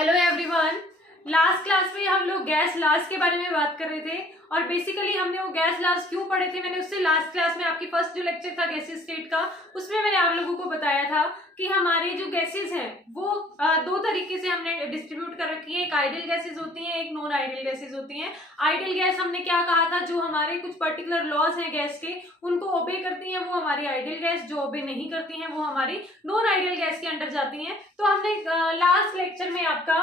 Hello everyone. Last class में हम लोग गैस लास्ट के बारे में बात कर रहे थे और बेसिकली हमने वो गैस लास्ट क्यों पढ़े थे, मैंने उससे लास्ट क्लास में आपकी फर्स्ट जो लेक्चर था गैसेस स्टेट का, उसमें मैंने आप लोगों को बताया था कि हमारे जो गैसेस हैं वो दो तरीके से हमने डिस्ट्रीब्यूट कर रखी है। एक आइडियल गैसेस होती हैं, एक नॉन आइडियल गैसेस होती हैं। आइडियल गैस हमने क्या कहा था, जो हमारे कुछ पर्टिकुलर लॉज हैं गैस के उनको ओबे करती हैं वो हमारी आइडियल गैस, जो ओबे नहीं करती हैं वो हमारी नॉन आइडियल गैस के अंडर जाती हैं। तो हमने लास्ट लेक्चर में आपका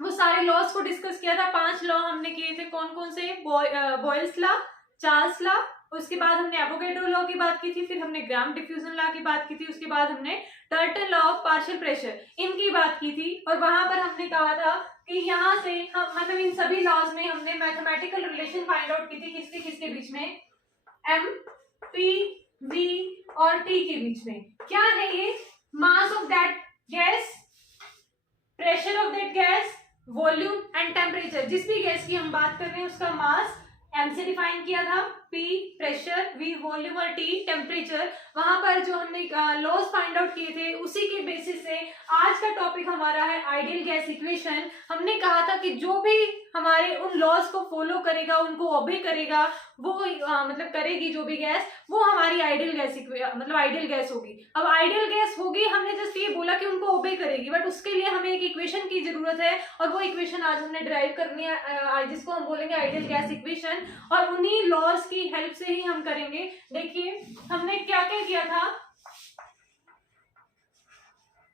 वो सारे लॉज को डिस्कस किया था। 5 लॉ हमने किए थे, कौन कौन से? बॉयल्स लॉ, चार्ल्स लॉ, उसके बाद हमने एवोगैड्रो लॉ की बात की थी, फिर हमने ग्राम डिफ्यूजन लॉ की बात की थी, उसके बाद हमने tertian law of partial pressure इनकी बात की थी। और वहां पर हमने कहा था कि यहाँ से हम मतलब इन सभी लॉज में हमने मैथमेटिकल रिलेशन फाइंड आउट की थी किसके किसके बीच में, एम, पी, वी और टी के बीच में। क्या है ये? Mass of that gas, pressure of that gas, volume and temperature. जिस भी गैस की हम बात कर रहे हैं उसका मास एम से डिफाइन किया था, P प्रेशर, V वॉल्यूम और T टेम्परेचर। वहां पर जो हमने लॉज फाइंड आउट किए थे उसी के बेसिस से आज का टॉपिक हमारा है आइडियल गैस इक्वेशन। हमने कहा था कि जो भी हमारे उन लॉज को फॉलो करेगा, उनको ओबे करेगा, वो मतलब करेगी जो भी गैस, वो हमारी आइडियल गैस मतलब आइडियल गैस होगी। अब आइडियल गैस होगी, हमने जस्ट ये बोला कि उनको ओबे करेगी, बट उसके लिए हमें एक इक्वेशन की जरूरत है और वो इक्वेशन आज हमने ड्राइव करनी है, जिसको हम बोलेंगे आइडियल गैस इक्वेशन, और उन्हीं लॉज की हेल्प से ही हम करेंगे। देखिए हमने क्या क्या किया था,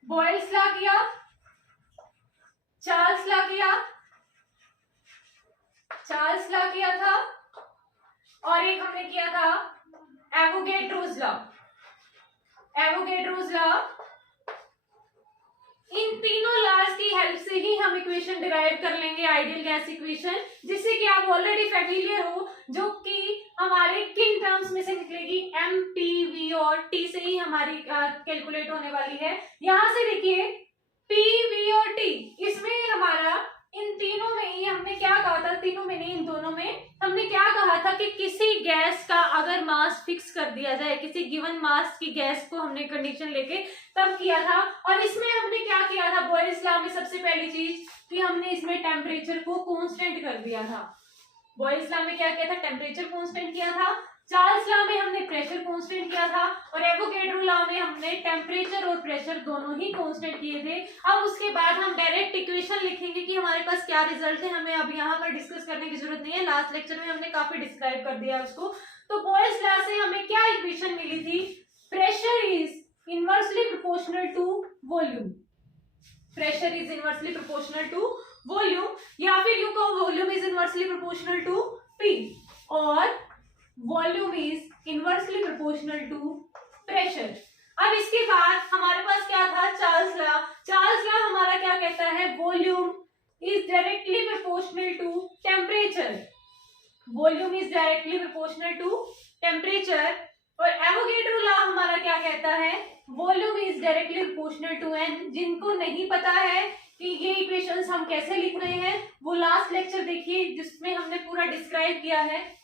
बॉयल्स लॉ किया, चार्ल्स लॉ किया, चार्ल्स लॉ किया था, और एक हमने किया था एवोगैड्रोस लॉ, एवोगैड्रोस लॉ। इन तीनों लॉज की हेल्प से ही हम इक्वेशन डिराइव कर लेंगे आइडियल गैस इक्वेशन, जिससे कि आप ऑलरेडी फैमिलियर हो, जो कि हमारे किन टर्म्स में से निकलेगी, एम, पी, वी और टी से ही हमारी कैलकुलेट होने वाली है। यहां से देखिए पी, वी और टी, इसमें हमारा इन तीनों में ही हमने क्या कहा था, तीनों में नहीं इन दोनों में हमने क्या कहा था कि किसी गैस का अगर मास फिक्स कर दिया जाए, किसी गिवन मास की गैस को हमने कंडीशन लेके तब किया था। और इसमें हमने क्या किया था, बॉयल्स लॉ में सबसे पहली चीज कि हमने इसमें टेम्परेचर को कांस्टेंट कर दिया था। बॉयल्स लॉ में क्या किया था, टेम्परेचर कांस्टेंट किया था। चार्ल्स लॉ में हमने प्रेशर कांस्टेंट किया था, और एवोगैड्रो लॉ में हमने टेम्परेचर और प्रेशर दोनों ही कांस्टेंट किए थे। अब उसके बाद हम डायरेक्ट इक्वेशन लिखेंगे कि हमारे पास क्या रिजल्ट है, हमें अब यहाँ पर डिस्कस करने की जरूरत नहीं है, लास्ट लेक्चर में हमने काफी डिस्क्राइब कर दिया उसको। तो बॉयल्स लॉ से हमें क्या इक्वेशन मिली थी, pressure is inversely proportional to volume, pressure is inversely proportional to volume, या फिर यूं कहो volume is inversely proportional to P, और volume is inversely proportional to pressure. अब इसके बाद हमारे पास क्या था, चार्ल्स लॉ। चार्ल्स लॉ हमारा क्या कहता है, volume is directly proportional to temperature, volume is directly proportional to temperature. और एवोगैड्रो लॉ हमारा क्या कहता है, volume is directly proportional to N. जिनको नहीं पता है कि ये इक्वेशंस हम कैसे लिख रहे हैं, वो लास्ट लेक्चर देखिए जिसमें हमने पूरा डिस्क्राइब किया है,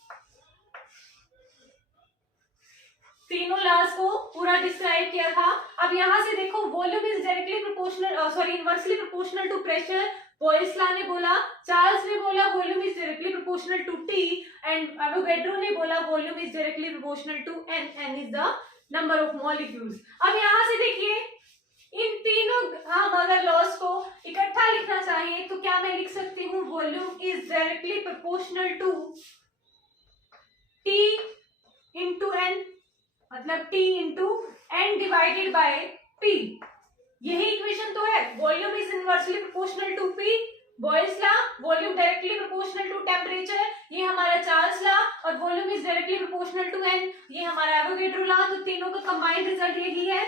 तीनों लॉज को पूरा डिस्क्राइब किया था। अब यहां से देखो, volume is directly proportional sorry inversely proportional to pressure, Boyle's law ने बोला, चार्ल्स ने बोला volume is directly proportional to T, and Avogadro ने बोला volume is directly proportional to N, N is the number of molecules. अब यहां से देखिए इन तीनों हम अगर लॉज को इकट्ठा लिखना चाहिए तो क्या मैं लिख सकती हूँ, volume is directly proportional to T into N, मतलब T into N divided by P। यही इक्वेशन तो है, volume is inversely proportional to P, Boyle's law, volume directly proportional to temperature, ये हमारा चार्ल्स लॉ, और volume is directly proportional to n, ये हमारा Avogadro law. तो तीनों का कंबाइंड रिजल्ट यही है।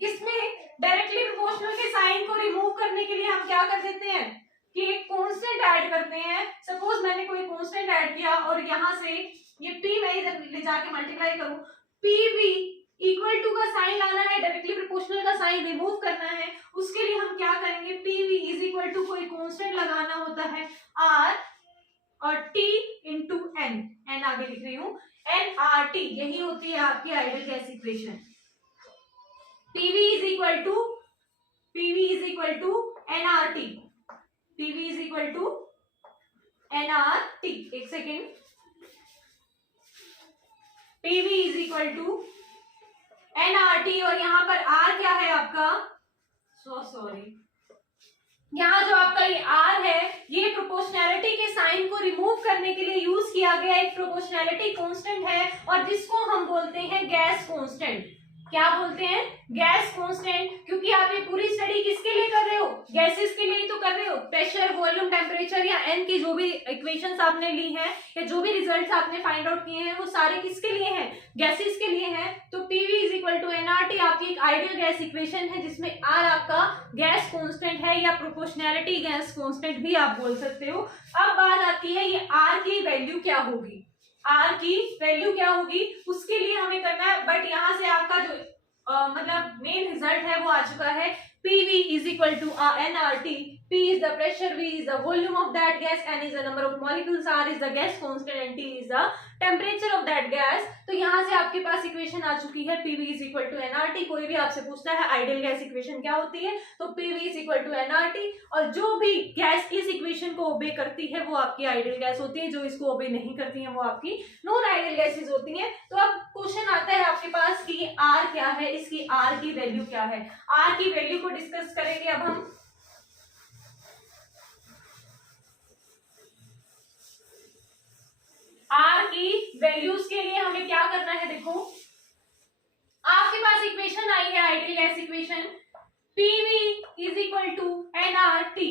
इसमें डायरेक्टली प्रोपोर्शनल के साइन को रिमूव करने के लिए हम क्या कर देते हैं कि एक कांस्टेंट ऐड करते हैं। सपोज मैंने कोई कांस्टेंट ऐड किया और यहाँ से ये P मैं इधर ले जाके मल्टीप्लाई करूं, PV इक्वल टू का साइन लाना है, डायरेक्टली प्रोपोर्शनल का साइन रिमूव करना है। उसके लिए हम क्या करेंगे, PV इज इक्वल टू कोई कांस्टेंट लगाना होता है R और T इंटू N, N आगे लिख रही हूँ, NRT, यही होती है आपकी ideal gas equation. PV is equal to nRT, PV is equal to nRT, एक second, PV is equal to nRT, और यहाँ पर R क्या है आपका, सॉरी, यहाँ जो आपका ये R है ये प्रोपोर्शनैलिटी के साइन को रिमूव करने के लिए यूज किया गया एक प्रोपोर्शनैलिटी कांस्टेंट है, और जिसको हम बोलते हैं गैस कांस्टेंट। क्या बोलते हैं, गैस कांस्टेंट, क्योंकि आप ये पूरी स्टडी किसके लिए कर रहे हो, गैसेस के लिए तो कर रहे हो। प्रेशर, वॉल्यूम, टेम्परेचर या एन की जो भी इक्वेशंस आपने ली हैं या जो भी रिजल्ट्स आपने फाइंड आउट किए हैं वो सारे किसके लिए हैं, गैसेस के लिए हैं। तो PV is equal to NRT आपकी एक आइडियल गैस इक्वेशन है जिसमें आर आपका गैस कांस्टेंट है या प्रोपोर्शनैलिटी गैस कांस्टेंट भी आप बोल सकते हो। अब बात आती है ये आर की वैल्यू क्या होगी, आर की वैल्यू क्या होगी उसके लिए हमें करना है, बट यहाँ से आपका जो मतलब मेन रिजल्ट है वो आ चुका है। PV is equal to nRT. P is the pressure, V is the volume of that gas, N is the number of molecules, R is the gas constant and T is the temperature of that gas. तो यहाँ से आपके पास equation आ चुकी है PV is equal to nRT। कोई भी आपसे पूछता है आइडियल गैस इक्वेशन क्या होती है तो PV is equal to nRT, और जो भी गैस इस इक्वेशन को ओबे करती है वो आपकी आइडियल गैस होती है, जो इसको ओबे नहीं करती है वो आपकी नॉन आइडियल गैसेज होती है। तो अब क्वेश्चन आता है आपके पास कि R क्या है, इसकी R की वैल्यू क्या है। R की वैल्यू को डिस्कस करेंगे अब हम। R की वैल्यूज के लिए हमें क्या करना है, देखो आपके पास इक्वेशन आई है ideal gas equation, PV is equal to nRT।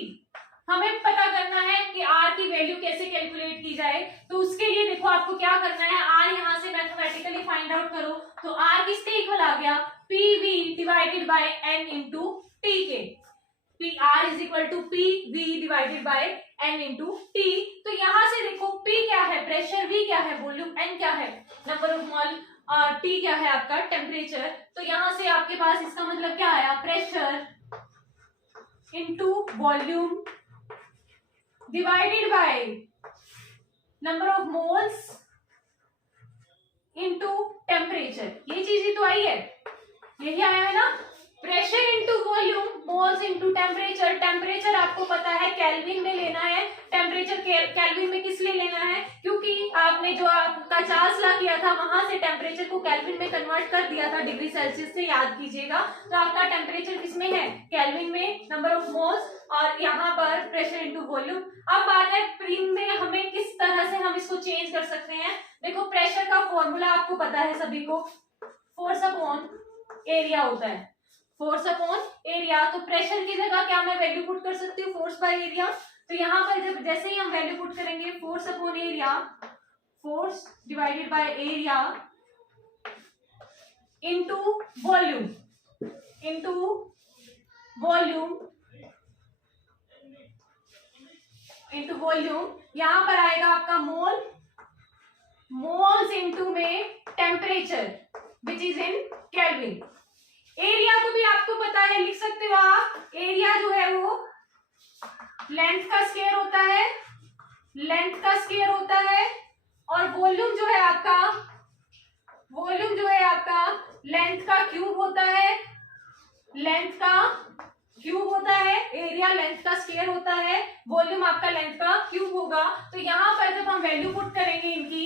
हमें पता करना है कि R की वैल्यू कैसे कैलकुलेट की जाए, तो उसके लिए देखो आपको क्या करना है, R यहां से मैथमेटिकली फाइंड आउट करो। तो R किसके इक्वल आ गया, PV divided by N into T के। R is equal to PV divided by N into T। तो यहां से देखो P क्या है, प्रेशर, V क्या है, वॉल्यूम, N क्या है, नंबर ऑफ मोल, T क्या है आपका टेम्परेचर। तो यहां से आपके पास इसका मतलब क्या आया, pressure into volume divided by number of moles into temperature. ये चीज ही तो आई है, यही आया है ना, pressure into volume, moles into temperature. Temperature आपको पता है केल्विन में लेना है, टेम्परेचर केल्विन में किस लिए लेना है, क्योंकि आपने जो आपका चार्ल्स लॉ किया था वहां से टेम्परेचर को केल्विन में कन्वर्ट कर दिया था डिग्री सेल्सियस से, याद कीजिएगा। तो आपका टेम्परेचर किसमें है, केल्विन में, नंबर ऑफ मोल्स, और यहाँ पर प्रेशर इंटू वॉल्यूम। अब बात है प्रीम में हमें किस तरह से हम इसको चेंज कर सकते हैं। देखो प्रेशर का फॉर्मूला आपको पता है सभी को, फोर्स अपॉन एरिया होता है, फोर्स अपॉन एरिया। तो प्रेशर की जगह क्या मैं वैल्यू पुट कर सकती हूँ, फोर्स बाय एरिया। तो यहाँ पर जब जैसे ही हम वैल्यू पुट करेंगे force upon area, force divided by area into volume, into volume, into volume, यहाँ पर आएगा आपका मोल, मोल्स इनटू में temperature which is in kelvin. Area को भी आपको पता है, लिख सकते हो आप, एरिया जो है वो लेंथ का स्क्वायर होता है, लेंथ का स्क्वायर होता है, और वॉल्यूम जो है आपका, वॉल्यूम जो है आपका लेंथ का क्यूब होता है, लेंथ का क्यूब होता है, एरिया लेंथ का स्क्वायर होता है, वॉल्यूम आपका लेंथ का क्यूब होगा। तो यहाँ पर जब हम वैल्यू पुट करेंगे इनकी,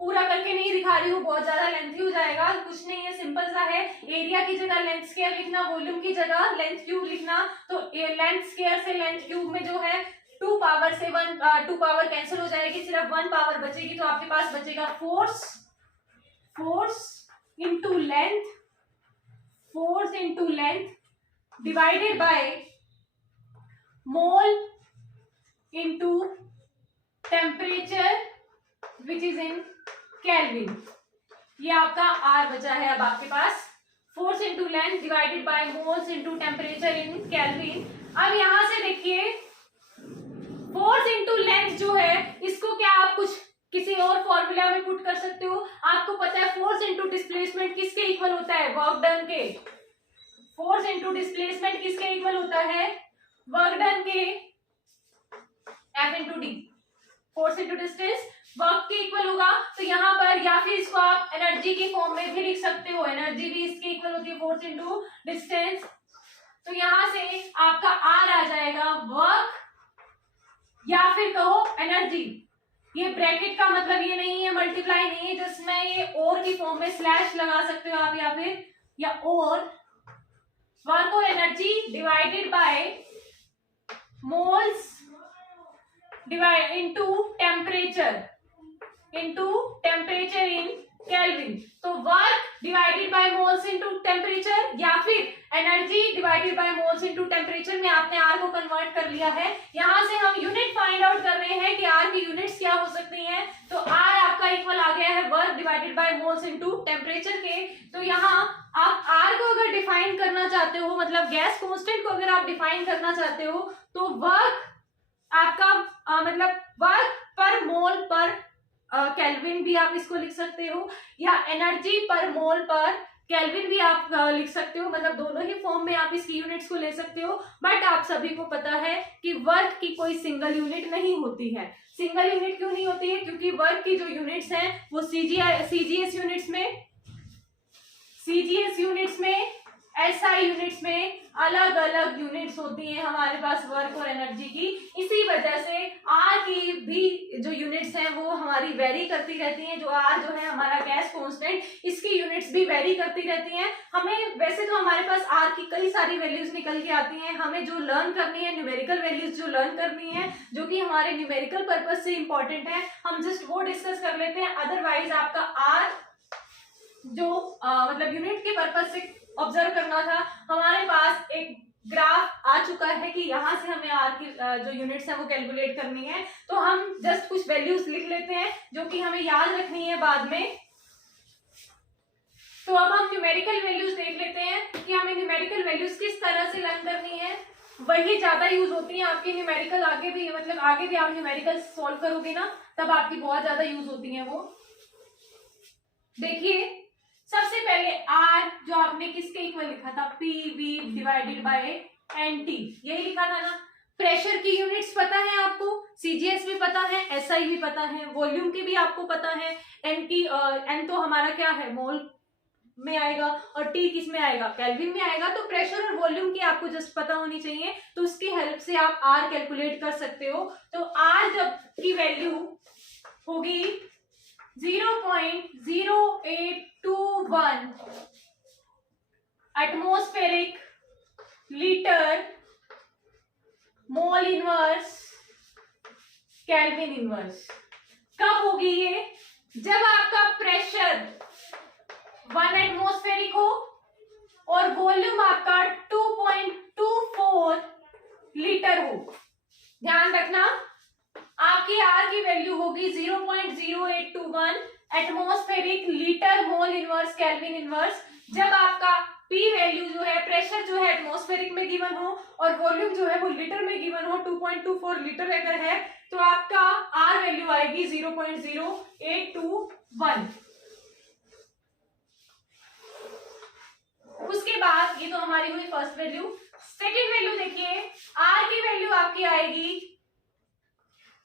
पूरा करके नहीं दिखा रही हूँ, बहुत ज्यादा लेंथी हो जाएगा, कुछ नहीं है, सिंपल सा है, एरिया की जगह लेंथ स्क्वायर लिखना, वॉल्यूम की जगह लेंथ क्यूब लिखना। तो लेंथ स्क्वायर से लेंथ क्यूब में जो है 2 पावर से 2 पावर कैंसिल हो जाएगी, सिर्फ 1 पावर बचेगी। तो आपके पास बचेगा force, force into length, force into length divided by mole into temperature which is in kelvin. ये आपका R बचा है अब आपके पास, force into length divided by moles into temperature in kelvin. अब यहां से देखिए फोर्स इंटू लेंथ जो है इसको क्या आप कुछ किसी और फॉर्मूला में पुट कर सकते हो। आपको पता है फोर्स इंटू डिस्प्लेसमेंट किसके इक्वल होता है, वर्क डन के। फोर्स इंटू डिस्प्लेसमेंट किसके इक्वल होता है, वर्क डन के, F into D, force into distance work के इक्वल होगा। तो यहाँ पर या फिर इसको आप एनर्जी के फॉर्म में भी लिख सकते हो, एनर्जी भी इसके इक्वल होती है, फोर्स इंटू डिस्टेंस तो यहां से आपका आर आ जाएगा वर्क या फिर कहो एनर्जी। ये ब्रैकेट का मतलब ये नहीं है मल्टीप्लाई नहीं है, जस्ट मैं ये और की फॉर्म में स्लैश लगा सकते हो आप, या फिर या और वर्क और energy divided by moles divide into temperature in kelvin. तो work divided by moles into temperature या फिर energy divided by moles into temperature में आपने आर को कन्वर्ट कर लिया है। यहां से हम यूनिट फाइंड आउट कर रहे हैं कि आर की यूनिट्स क्या हो सकती हैं। तो आर आपका इक्वल आ गया है work divided by moles into temperature के। तो यहाँ आप आर को अगर डिफाइन करना चाहते हो, मतलब गैस कांस्टेंट को अगर आप डिफाइन करना चाहते हो, तो वर्क आपका मतलब वर्क पर मोल पर केल्विन भी आप इसको लिख सकते हो, या एनर्जी पर मोल पर केल्विन भी आप लिख सकते हो, मतलब दोनों ही फॉर्म में आप इसकी यूनिट्स को ले सकते हो। बट आप सभी को पता है कि वर्क की कोई सिंगल यूनिट नहीं होती है। सिंगल यूनिट क्यों नहीं होती है? क्योंकि वर्क की जो यूनिट्स हैं वो सीजीएस यूनिट्स में एसआई यूनिट्स में अलग अलग यूनिट्स होती हैं हमारे पास वर्क और एनर्जी की। इसी वजह से आर की भी जो यूनिट्स हैं वो हमारी वेरी करती रहती हैं। जो आर जो है हमारा गैस कांस्टेंट, इसकी यूनिट्स भी वेरी करती रहती हैं। हमें वैसे तो हमारे पास आर की कई सारी वैल्यूज निकल के आती हैं, हमें जो लर्न करनी है न्यूमेरिकल वैल्यूज जो लर्न करनी है, जो कि हमारे न्यूमेरिकल पर्पज से इंपॉर्टेंट है, हम जस्ट वो डिस्कस कर लेते हैं। अदरवाइज आपका आर जो मतलब यूनिट के पर्पज से ऑब्जर्व करना था, हमारे पास एक ग्राफ आ चुका है कि यहाँ से हमें आर की जो यूनिट्स है वो कैलकुलेट करनी है। तो हम जस्ट कुछ वैल्यूज लिख लेते हैं जो कि हमें याद रखनी है बाद में। तो अब हम न्यूमेरिकल वैल्यूज देख लेते हैं कि हमें न्यूमेरिकल वैल्यूज किस तरह से लर्न करनी है। वही ज्यादा यूज होती है आपकी न्यूमेरिकल, आगे भी मतलब आगे भी आप न्यूमेरिकल सॉल्व करोगे ना, तब आपकी बहुत ज्यादा यूज होती है वो। देखिए सबसे पहले आर जो आपने किसके इक्वल लिखा था, P V divided by N T, यही लिखा था ना। प्रेशर की यूनिट्स पता है आपको, सीजीएस भी पता है, एसआई भी पता है, वॉल्यूम की भी आपको पता है। एन की एन तो हमारा क्या है, मोल में आएगा, और टी किस में आएगा, केल्विन में आएगा। तो प्रेशर और वॉल्यूम की आपको जस्ट पता होनी चाहिए, तो उसकी हेल्प से आप आर कैलकुलेट कर सकते हो। तो आर जब की वैल्यू होगी 0.0821 atmospheric litre mole inverse kelvin inverse. कब होगी ये? जब आपका प्रेशर 1 एटमॉस्फेरिक हो और वॉल्यूम आपका 2.24 लीटर हो। ध्यान रखना आपकी आर की वैल्यू होगी 0.0821 atmospheric litre mole inverse kelvin inverse. जब आपका पी वैल्यू जो है, प्रेशर जो है एटमॉस्फेरिक में गिवन हो और वॉल्यूम जो है वो लीटर में गिवन हो, 2.24 लीटर अगर है, तो आपका आर वैल्यू आएगी 0.0821। उसके बाद ये तो हमारी हुई फर्स्ट वैल्यू। सेकेंड वैल्यू देखिए, आर की वैल्यू आपकी आएगी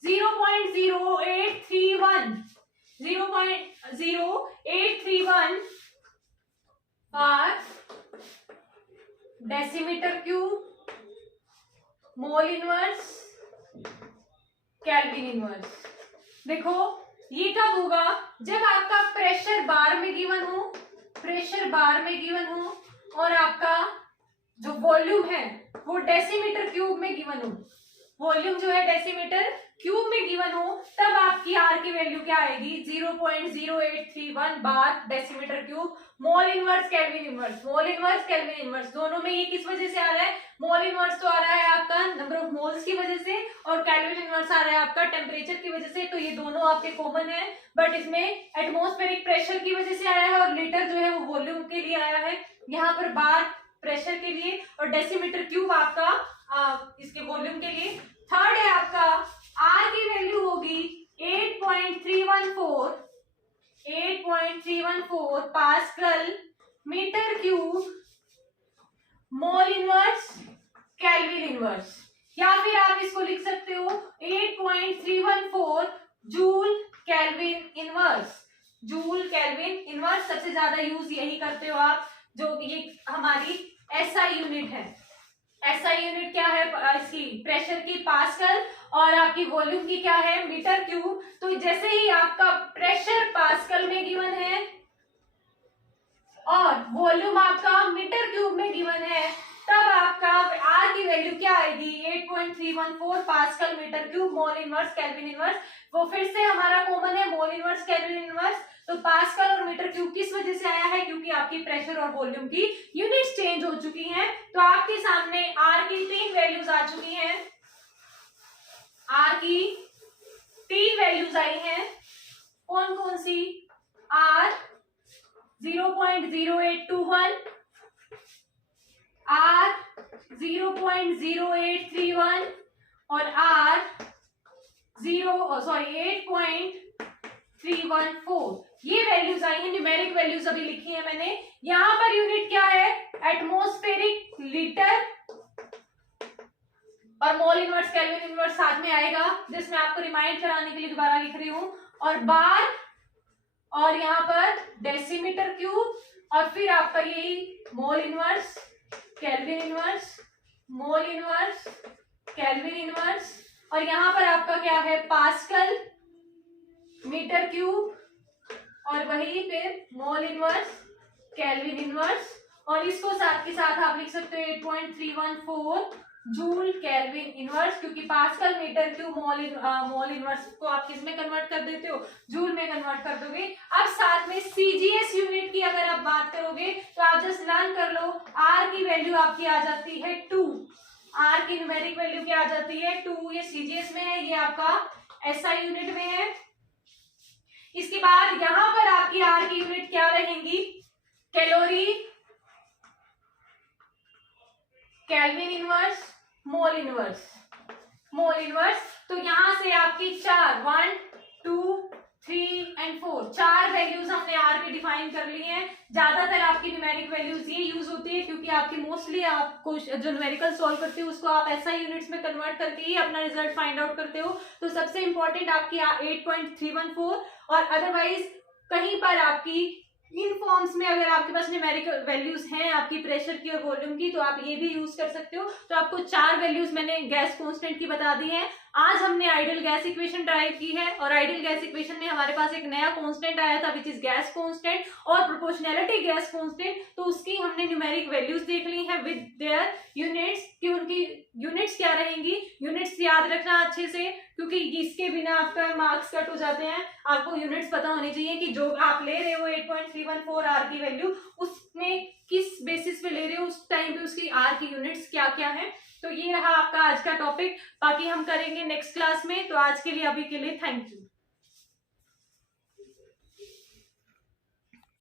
0.0831 bar decimetre cube mole inverse kelvin inverse. देखो ये कब होगा? जब आपका प्रेशर बार में गिवन हो, प्रेशर बार में गिवन हो, और आपका जो वॉल्यूम है वो डेसीमीटर क्यूब में गिवन हो, वॉल्यूम जो है डेसीमीटर क्यूब में गिवन हो, तब आपकी आर की वैल्यू क्या आएगी? 0.0831 bar decimetre cube mole inverse kelvin inverse. Mole inverse kelvin inverse दोनों में ये किस वजह से आ रहा है? मोल इनवर्स तो आ रहा है आपका नंबर ऑफ मोल्स की वजह से, और केल्विन इनवर्स आ रहा है आपका टेम्परेचर की वजह से। तो ये दोनों आपके कॉमन है, बट इसमें एटमॉस्फेरिक प्रेशर की वजह से आया है और लीटर जो है वो वॉल्यूम के लिए आया है। यहाँ पर बार प्रेशर के लिए और डेसीमीटर क्यूब आपका इसके वॉल्यूम के लिए। थर्ड है आपका आर की वैल्यू होगी 8.314 pascal metre cube mole inverse kelvin inverse, या फिर आप इसको लिख सकते हो 8.314 joule kelvin inverse. Joule kelvin inverse सबसे ज्यादा यूज यही करते हो आप, जो ये हमारी एसआई यूनिट है। SI यूनिट क्या है इसकी प्रेशर की पास्कल, और आपकी वॉल्यूम की क्या है मीटर क्यूब। तो जैसे ही आपका प्रेशर पास्कल में गिवन है और वॉल्यूम आपका मीटर क्यूब में गिवन है, तब आपका आर की वैल्यू क्या आएगी 8.314 pascal metre cube mole inverse kelvin inverse. वो फिर से हमारा कॉमन है मोल इनवर्स केल्विन इनवर्स। तो पास्कल और मीटर क्यूब किस वजह से आया है, क्योंकि आपकी प्रेशर और वॉल्यूम की यूनिट्स चेंज हो चुकी हैं। तो आपके सामने आर की 3 वैल्यूज आ चुकी हैं, आर की 3 वैल्यूज आई हैं। कौन कौन सी, आर 0.0821, आर 0.0831 और आर 8.314। ये वैल्यूज आई हैं, न्यूमेरिक वैल्यूज अभी लिखी है मैंने। यहां पर यूनिट क्या है, एटमॉस्फेरिक लीटर, और मोल इनवर्स केल्विन इनवर्स साथ में आएगा, जिसमें आपको रिमाइंड कराने के लिए दोबारा लिख रही हूं, और बार, और यहाँ पर डेसीमीटर क्यूब, और फिर आपका यही मोल inverse kelvin inverse, mole inverse kelvin inverse, और यहाँ पर आपका क्या है पास्कल मीटर क्यूब, और वही फिर मोल इनवर्स केल्विन इनवर्स, और इसको साथ के साथ आप लिख सकते हो 8.314 जूल केल्विन इनवर्स, क्योंकि pascal metre cube mole inverse को आप किस में कन्वर्ट कर देते हो, जूल में कन्वर्ट कर दोगे। अब साथ में सीजीएस यूनिट की अगर आप बात करोगे तो आप जस्ट लर्न कर लो, आर की वैल्यू आपकी आ जाती है 2, आर की न्यूमेरिक वैल्यू क्या आ जाती है 2, ये सीजीएस में है, ये आपका एसआई यूनिट में है। इसके बाद यहां पर आपकी आर की यूनिट क्या रहेंगी, calorie, kelvin inverse, mole inverse, mole inverse. तो यहां से आपकी 4 1 2 3 एंड 4 4 वैल्यूज हमने आर की डिफाइन कर ली हैं। ज्यादातर आपकी न्यूमेरिक वैल्यूज ये यूज होती है, क्योंकि आपकी मोस्टली आपको जो न्यूमेरिकल सॉल्व करते हो उसको आप एसआई यूनिट्स में कन्वर्ट करके ही अपना रिजल्ट फाइंड आउट करते हो। तो सबसे इंपॉर्टेंट आपकी 8.314, और अदरवाइज कहीं पर आपकी इन फॉर्म्स में अगर आपके पास न्यूमेरिकल वैल्यूज हैं आपकी प्रेशर की और वॉल्यूम की, तो आप ये भी यूज कर सकते हो। तो आपको 4 वैल्यूज मैंने गैस कांस्टेंट की बता दी है। आज हमने आइडियल गैस इक्वेशन ड्राइव की है, और आइडियल गैस इक्वेशन में हमारे पास एक नया कांस्टेंट आया था विच इज गैस कांस्टेंट, और प्रोपोर्शनैलिटी गैस कांस्टेंट। तो उसकी हमने न्यूमेरिक वैल्यूज देख ली हैं विद देयर यूनिट्स, कि उनकी यूनिट्स क्या रहेंगी। यूनिट्स याद रखना अच्छे से, क्योंकि इसके बिना आपका मार्क्स कट हो जाते हैं। आपको यूनिट्स पता होनी चाहिए कि जो आप ले रहे हो 8.314 आर की वैल्यू, उसमें किस बेसिस पे ले रहे हो, उस टाइम पे उसकी आर की यूनिट्स क्या क्या है। तो ये रहा आपका आज का टॉपिक, बाकी हम करेंगे नेक्स्ट क्लास में। तो आज के लिए अभी के लिए थैंक यू।